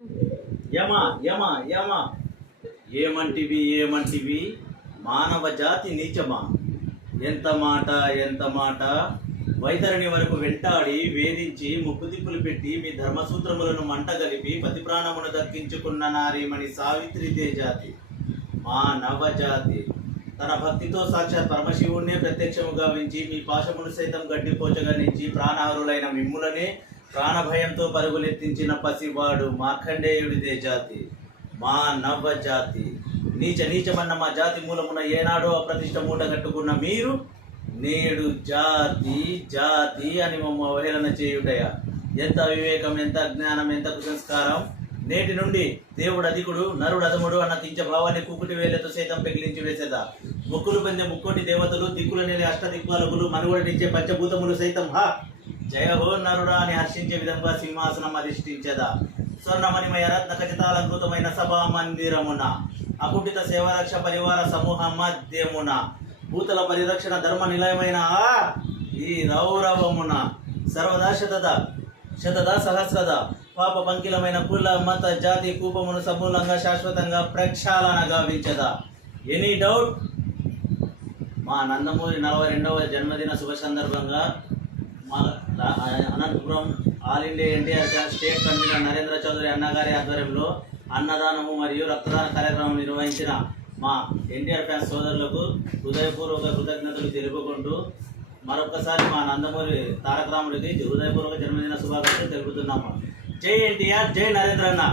యమ యమ యమ ఏమంటివి మానవ జాతి నీచమా? ఎంత మాట వైతరిని వరకు వెంటాడి వేధించి ముక్కుదిప్పులు పెట్టి మీ ధర్మసూత్రములను మంటగలిపి పతి ప్రాణమును దక్కించుకున్న నారీమణి సావిత్రిదే జాతి మానవ జాతి. తన భక్తితో సాక్షాత్ పరమశివుణ్ణే ప్రత్యక్షముగా వించి మీ పాశమును సైతం గడ్డిపోచగా నుంచి ప్రాణారులైన మిమ్ములనే ప్రాణభయంతో పరుగులెత్తించిన పసివాడు మార్కండేయుడిదే జాతి మానవ జాతి. నీచమన్న మా జాతి మూలమున ఏనాడో అప్రతిష్ట మూట కట్టుకున్న మీరు నేడు జాతి అని మమ్మ అవహేళన చేయుటయా? ఎంత వివేకం, ఎంత జ్ఞానం, ఎంత కుసంస్కారం! నేటి నుండి దేవుడు అధికుడు, నరుడు అధముడు అన్న కించ భావాన్ని కూకుటి వేలతో సైతం పెకిలించి వేసేదా. ముక్కులు పొందే ముక్కోటి దేవతలు, దిక్కుల నేలి అష్టదిక్పాలకులు, మనుగడనిచ్చే పంచభూతములు సైతం హా జయ హో నరుడా అని హర్షించే విధంగా సింహాసనం అధిష్ఠించదా. స్వర్ణమణిమయ రత్న ఖచితాలంకృతమైన సభా మందిరమున అకుంఠిత సేవారక్ష పరివార సమూహ మధ్యమున భూతల పరిరక్షణ ధర్మ నిలయమైన ఈ రౌరవమున సర్వదా శతదా సహస్రద పాప పంకిలమైన కుల మత జాతి కూపమును సమూలంగా శాశ్వతంగా ప్రక్షాళన గావించదా. Any doubt? మా నందమూరి 42వ జన్మదిన శుభ సందర్భంగా మా Anantapuram all India NTR state convener Narendra Chowdary అన్నగారి ఆధ్వర్యంలో అన్నదానము మరియు రక్తదాన కార్యక్రమం నిర్వహించిన మా ఎన్టీఆర్ ఫ్యాన్స్ సోదరులకు హృదయపూర్వక కృతజ్ఞతలు తెలుపుకుంటూ మరొకసారి మా నందమూరి తారక రాముడికి హృదయపూర్వక జన్మదిన శుభాకాంక్షలు తెలుపుతున్నాము. జై ఎన్టీఆర్, జై నరేంద్ర అన్న.